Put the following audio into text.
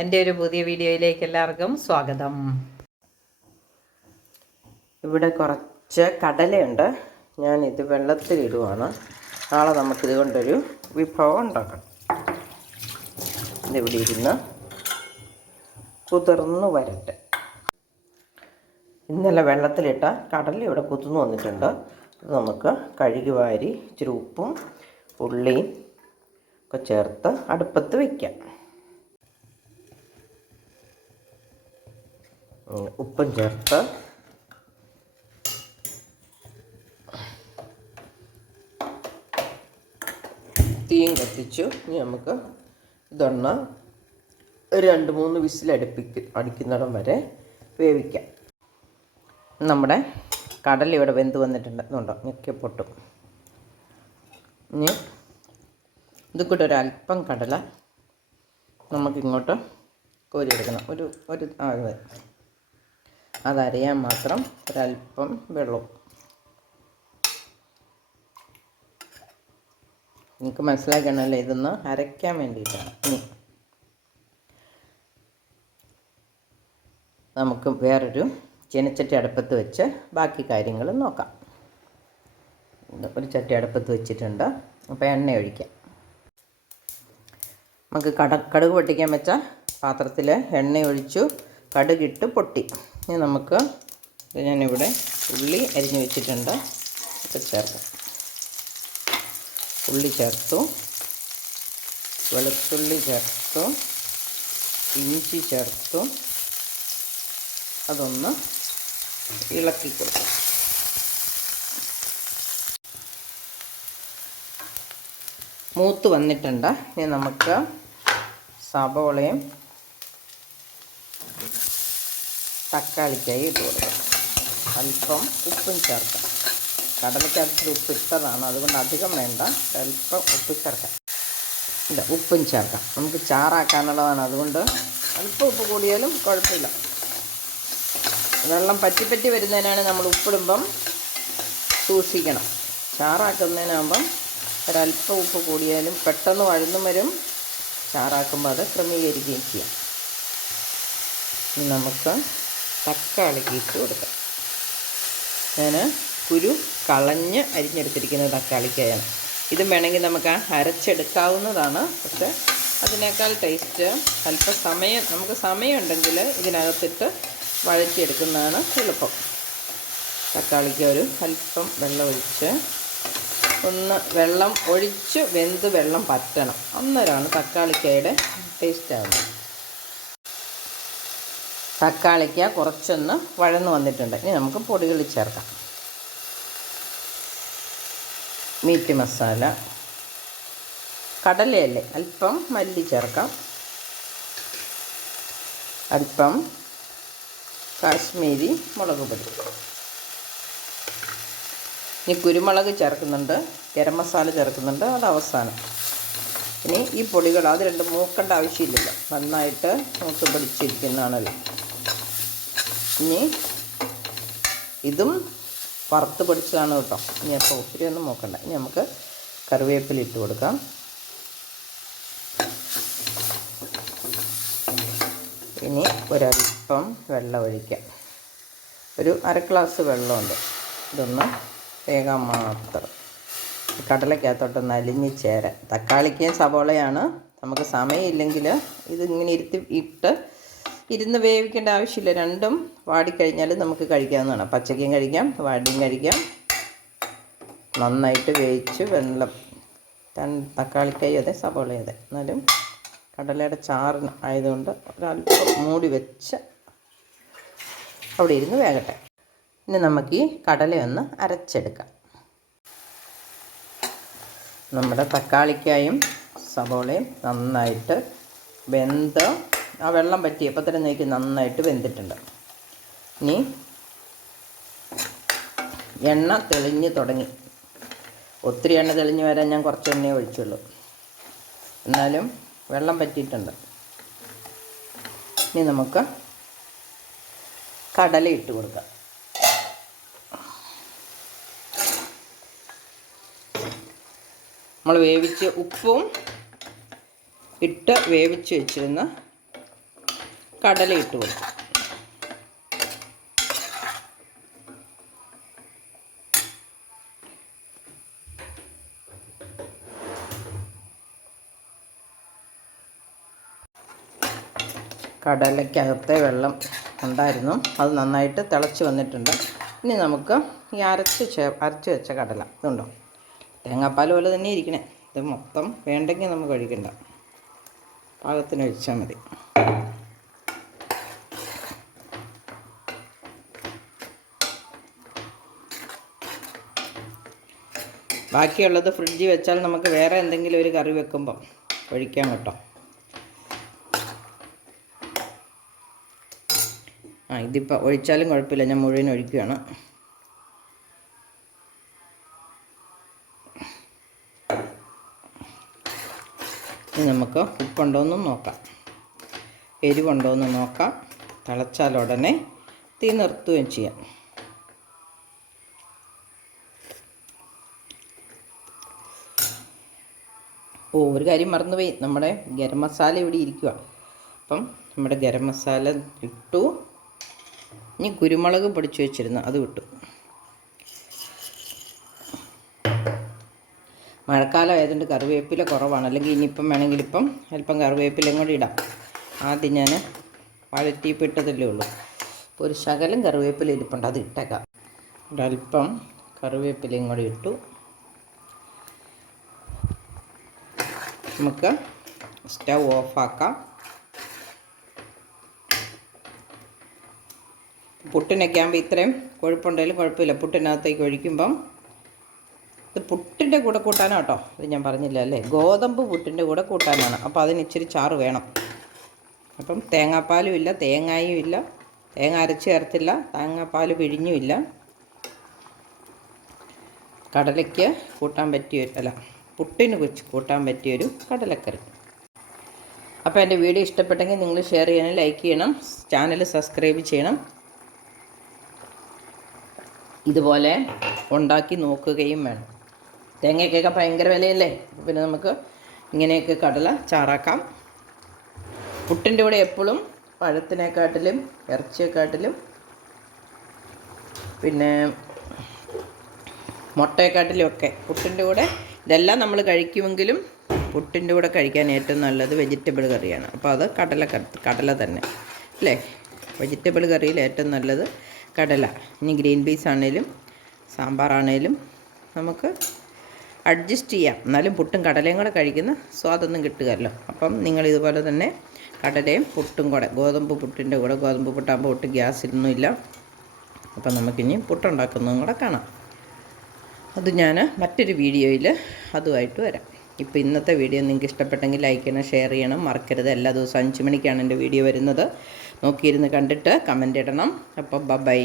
എന്റെ ഒരു പുതിയ വീഡിയോയിലേക്ക് എല്ലാവർക്കും സ്വാഗതം. ഇവിടെ കുറച്ച് കടലയുണ്ട്. ഞാൻ ഇത് വെള്ളത്തിലിടുവാണ് നാളെ നമുക്കിത് കൊണ്ടൊരു വിഭവം ഉണ്ടാക്കണം ഇതിവിടെ ഇരുന്ന് കുതിർന്ന് വരട്ടെ. ഇന്നലെ വെള്ളത്തിലിട്ട കടല ഇവിടെ കുതിർന്ന് വന്നിട്ടുണ്ട്. അത് നമുക്ക് കഴുകി വാരി ഇച്ചിരി ഉപ്പും ഉള്ളിയും ഒക്കെ ചേർത്ത് അടുപ്പത്ത് വയ്ക്കാം ഉപ്പും ചേർത്ത് തീയും കത്തിച്ചു. ഇനി നമുക്ക് ഒരു രണ്ട് മൂന്ന് വിസിൽ വിസിലടുപ്പിക്ക് അടിക്കുന്നിടം വരെ വേവിക്കാം. നമ്മുടെ കടൽ ഇവിടെ വെന്ത് വന്നിട്ടുണ്ട്. എന്നുണ്ടോ ഞെക്കി പൊട്ടും. ഇനി ഇത് കൂടെ ഒരു അല്പം കടല നമുക്കിങ്ങോട്ട് കോരിയെടുക്കണം ഒരു ഒരു ആ അതറിയാൻ മാത്രം ഒരല്പം വെള്ളം. നിങ്ങൾക്ക് മനസ്സിലാക്കണമല്ലോ ഇതൊന്ന് അരയ്ക്കാൻ വേണ്ടിയിട്ടാണ്. ഇനി നമുക്ക് വേറൊരു ചീനച്ചട്ടി അടുപ്പത്ത് വെച്ച് ബാക്കി കാര്യങ്ങൾ നോക്കാം. ഒരു ചട്ടി അടുപ്പത്ത് വെച്ചിട്ടുണ്ട്. അപ്പോൾ എണ്ണ ഒഴിക്കാം. നമുക്ക് കട കടുക് പൊട്ടിക്കാൻ വെച്ച പാത്രത്തിൽ എണ്ണ ഒഴിച്ചു കടുകിട്ട് പൊട്ടി. ഇനി നമുക്ക് ഇത് ഞാനിവിടെ ഉള്ളി അരിഞ്ഞു വെച്ചിട്ടുണ്ട്. ഒക്കെ ചേർക്കാം. ഉള്ളി ചേർത്തു. വെളുത്തുള്ളി ചേർത്തു. ഇഞ്ചി ചേർത്തു. അതൊന്ന് ഇളക്കി കൊടുക്കും. മൂത്ത് വന്നിട്ടുണ്ട്. ഇനി നമുക്ക് സബോളയും തക്കാളിക്കായി ഇട്ട് കൊടുക്കാം. അല്പം ഉപ്പും ചേർക്കാം. കടലക്കകത്ത് ഉപ്പ് ഇട്ടതാണ്. അതുകൊണ്ട് അധികം വേണ്ട. അല്പം ഉപ്പ് ചേർക്കാം. ഇല്ല ഉപ്പും ചേർക്കാം. നമുക്ക് ചാറാക്കാനുള്ളതാണ്. അതുകൊണ്ട് അല്പം ഉപ്പ് കൂടിയാലും കുഴപ്പമില്ല. വെള്ളം പറ്റിപ്പറ്റി പറ്റി വരുന്നതിനാണ് നമ്മൾ ഉപ്പിടുമ്പം സൂക്ഷിക്കണം. ചാറാക്കുന്നതിനാകുമ്പം ഒരല്പം ഉപ്പ് കൂടിയാലും പെട്ടെന്ന് വഴന്നും വരും. ചാറാക്കുമ്പോൾ അത് ക്രമീകരിക്കുകയും ചെയ്യാം. നമുക്ക് തക്കാളിക്ക് ഇട്ട് കൊടുക്കാം. ഞാൻ കുരു കളഞ്ഞ് അരിഞ്ഞെടുത്തിരിക്കുന്ന തക്കാളിക്കായാണ്. ഇത് വേണമെങ്കിൽ നമുക്ക് അരച്ചെടുക്കാവുന്നതാണ്. പക്ഷെ അതിനേക്കാൾ ടേസ്റ്റ് അല്പം സമയം നമുക്ക് സമയമുണ്ടെങ്കിൽ ഇതിനകത്തിട്ട് വഴറ്റിയെടുക്കുന്നതാണ് എളുപ്പം. തക്കാളിക്ക് ഒരു അല്പം വെള്ളം ഒഴിച്ച് ഒന്ന് വെള്ളം ഒഴിച്ച് വെന്ത് വെള്ളം പറ്റണം. അന്നേരമാണ് തക്കാളിക്കയുടെ ടേസ്റ്റ് ആവുന്നത്. തക്കാളിക്ക കുറച്ചൊന്ന് വഴന്ന് വന്നിട്ടുണ്ട്. ഇനി നമുക്ക് പൊടികൾ ചേർക്കാം. മീറ്റ് മസാല. കടലയല്ലേ? അല്പം മല്ലി ചേർക്കാം. അല്പം കാശ്മീരി മുളക് പൊടി. ഇനി കുരുമുളക് ചേർക്കുന്നുണ്ട്. ഗരം മസാല ചേർക്കുന്നുണ്ട്. അത് അവസാനം. ഇനി ഈ പൊടികൾ അത് രണ്ട് മൂക്കേണ്ട ആവശ്യമില്ലല്ലോ. നന്നായിട്ട് മൂത്ത് പിടിച്ചിരിക്കുന്നതാണല്ലോ. ഇനി ഇതും വറുത്ത് പൊടിച്ചതാണ് കേട്ടോ. ഇനി അപ്പോൾ ഒത്തിരി ഒന്നും നോക്കണ്ട. ഇനി നമുക്ക് കറിവേപ്പില ഇട്ട് കൊടുക്കാം. ഇനി ഒരല്പം വെള്ളം ഒഴിക്കാം. ഒരു അര ഗ്ലാസ് വെള്ളമുണ്ട്. ഇതൊന്ന് വേഗം മാത്രം കടലക്കകത്തോട്ടൊന്ന് അലിഞ്ഞ് ചേരാൻ. തക്കാളിക്കും സവോളയാണ്. നമുക്ക് സമയമില്ലെങ്കിൽ ഇതിങ്ങനെ ഇരുത്തി ഇട്ട് ഇരുന്ന് വേവിക്കേണ്ട ആവശ്യമില്ല. രണ്ടും വാടിക്കഴിഞ്ഞാൽ നമുക്ക് കഴിക്കാവുന്നതാണ്. പച്ചക്കയും കഴിക്കാം വാടിയും കഴിക്കാം. നന്നായിട്ട് വേവിച്ച് വെള്ളം തക്കാളിക്കായി അതെ സവോള അതെ. എന്നാലും കടലയുടെ ചാറിന് ആയതുകൊണ്ട് ഒരല്പം മൂടി വെച്ച് അവിടെ ഇരുന്ന് വേകട്ടെ. ഇനി നമുക്ക് ഈ കടലയൊന്ന് അരച്ചെടുക്കാം. നമ്മുടെ തക്കാളിക്കായും സവോളയും നന്നായിട്ട് വെന്ത് ആ വെള്ളം പറ്റിയപ്പോൾ തന്നെ നോക്കി നന്നായിട്ട് വെന്തിട്ടുണ്ട്. ഇനി എണ്ണ തെളിഞ്ഞ് തുടങ്ങി. ഒത്തിരി എണ്ണ തെളിഞ്ഞ് വരാൻ ഞാൻ കുറച്ച് എണ്ണയെ ഒഴിച്ചുള്ളൂ. എന്നാലും വെള്ളം പറ്റിയിട്ടുണ്ട്. ഇനി നമുക്ക് കടല ഇട്ട് കൊടുക്കാം. നമ്മൾ വേവിച്ച് ഉപ്പും ഇട്ട് വേവിച്ച് വെച്ചിരുന്ന കടല ഇട്ട് കൊടുക്കും. കടലയ്ക്കകത്തെ വെള്ളം ഉണ്ടായിരുന്നു. അത് നന്നായിട്ട് തിളച്ച് വന്നിട്ടുണ്ട്. ഇനി നമുക്ക് ഈ അരച്ച് ചേ അരച്ച് വെച്ച കടല. ഇതുണ്ടോ? തേങ്ങാപ്പാൽ പോലെ തന്നെ ഇരിക്കണേ. ഇത് മൊത്തം വേണ്ടെങ്കിൽ നമുക്ക് ഒഴിക്കണ്ട. പാകത്തിന് ഒഴിച്ചാൽ മതി. ബാക്കിയുള്ളത് ഫ്രിഡ്ജിൽ വെച്ചാൽ നമുക്ക് വേറെ എന്തെങ്കിലും ഒരു കറി വെക്കുമ്പം ഒഴിക്കാൻ കേട്ടോ. ആ ഇതിപ്പോൾ ഒഴിച്ചാലും കുഴപ്പമില്ല. ഞാൻ മുഴുവൻ ഒഴിക്കുകയാണ്. ഇനി നമുക്ക് ഉപ്പുണ്ടോയെന്നും നോക്കാം. എരിവുണ്ടോയെന്ന് നോക്കാം. തിളച്ചാൽ ഉടനെ തീ നിർത്തുകയും ചെയ്യാം. ഓ ഒരു കാര്യം മറന്നുപോയി. നമ്മുടെ ഗരം മസാല ഇവിടെ ഇരിക്കുക അപ്പം നമ്മുടെ ഗരം മസാല ഇട്ടു. ഇനി കുരുമുളക് പൊടിച്ചു വെച്ചിരുന്നു. അത് വിട്ടു. മഴക്കാലം ആയതുകൊണ്ട് കറിവേപ്പില കുറവാണ്. അല്ലെങ്കിൽ ഇനിയിപ്പം വേണമെങ്കിൽ ഇപ്പം അല്പം കറിവേപ്പിലയും കൂടി ഇടാം. ആദ്യം ഞാൻ വഴറ്റിയപ്പോൾ ഇട്ടതല്ലേ ഉള്ളൂ. അപ്പോൾ ഒരു ശകലം കറിവേപ്പില ഇരിപ്പുണ്ട്. അത് ഇട്ടേക്കാം. ഒരല്പം കറിവേപ്പിലയും കൂടി ഇട്ടു. നമുക്ക് സ്റ്റൗ ഓഫാക്കാം. പുട്ടിനൊക്കെ ആകുമ്പോൾ ഇത്രയും കൊഴുപ്പുണ്ടെങ്കിലും കുഴപ്പമില്ല. പുട്ടിനകത്തേക്ക് ഒഴിക്കുമ്പം ഇത് പുട്ടിന്റെ കൂടെ കൂട്ടാനാണ് കേട്ടോ. ഇത് ഞാൻ പറഞ്ഞില്ല അല്ലേ? ഗോതമ്പ് പുട്ടിന്റെ കൂടെ കൂട്ടാനാണ്. അപ്പോൾ അതിന് ഇച്ചിരി ചാറ് വേണം. അപ്പം തേങ്ങാപ്പാലും ഇല്ല തേങ്ങായും ഇല്ല തേങ്ങ അരച്ച് ചേർത്തില്ല തേങ്ങാപ്പാൽ പിഴിഞ്ഞുമില്ല കടലയ്ക്ക് കൂട്ടാൻ പറ്റിയ അല്ല പുട്ടിന് വെച്ച് കൂട്ടാൻ പറ്റിയൊരു കടലക്കറി. അപ്പോൾ എന്റെ വീഡിയോ ഇഷ്ടപ്പെട്ടെങ്കിൽ നിങ്ങൾ ഷെയർ ചെയ്യണം ലൈക്ക് ചെയ്യണം ചാനൽ സബ്സ്ക്രൈബ് ചെയ്യണം. ഇതുപോലെ ഉണ്ടാക്കി നോക്കുകയും വേണം. തേങ്ങയ്ക്കൊക്കെ ഭയങ്കര വിലയല്ലേ? പിന്നെ നമുക്ക് ഇങ്ങനെയൊക്കെ കടല ചാറാക്കാം. പുട്ടിന്റെ കൂടെ എപ്പോഴും പഴത്തിനെക്കാട്ടിലും ഇറച്ചിയെക്കാട്ടിലും പിന്നെ മുട്ടയെക്കാട്ടിലും ഒക്കെ പുട്ടിന്റെ കൂടെ ഇതെല്ലാം നമ്മൾ കഴിക്കുമെങ്കിലും പുട്ടിന്റെ കൂടെ കഴിക്കാൻ ഏറ്റവും നല്ലത് വെജിറ്റബിൾ കറിയാണ്. അപ്പോൾ അത് കടല കടല തന്നെ. അല്ലേ? വെജിറ്റബിൾ കറിയിൽ ഏറ്റവും നല്ലത് കടല. ഇനി ഗ്രീൻ പീസ് ആണേലും സാമ്പാറാണേലും നമുക്ക് അഡ്ജസ്റ്റ് ചെയ്യാം. എന്നാലും പുട്ടും കടലയും കൂടെ കഴിക്കുന്ന സ്വാദൊന്നും കിട്ടുകയല്ലോ. അപ്പം നിങ്ങൾ ഇതുപോലെ തന്നെ കടലയും പുട്ടും കൂടെ ഗോതമ്പ് പുട്ടിന്റെ കൂടെ ഗോതമ്പ് പുട്ടാകുമ്പോൾ ഒട്ടും ഗ്യാസിലൊന്നുമില്ല അപ്പം നമുക്കിനി പുട്ടുണ്ടാക്കുന്നതും കൂടെ കാണാം. അത് ഞാൻ മറ്റൊരു വീഡിയോയിൽ അതുമായിട്ട് വരാം. ഇപ്പോൾ ഇന്നത്തെ വീഡിയോ നിങ്ങൾക്ക് ഇഷ്ടപ്പെട്ടെങ്കിൽ ലൈക്ക് ചെയ്യണം ഷെയർ ചെയ്യണം. മറക്കരുത്. എല്ലാ ദിവസവും അഞ്ച് മണിക്കാണ് എന്റെ വീഡിയോ വരുന്നത്. നോക്കിയിരുന്ന് കണ്ടിട്ട് കമന്റ് ഇടണം. അപ്പോൾ ബൈ.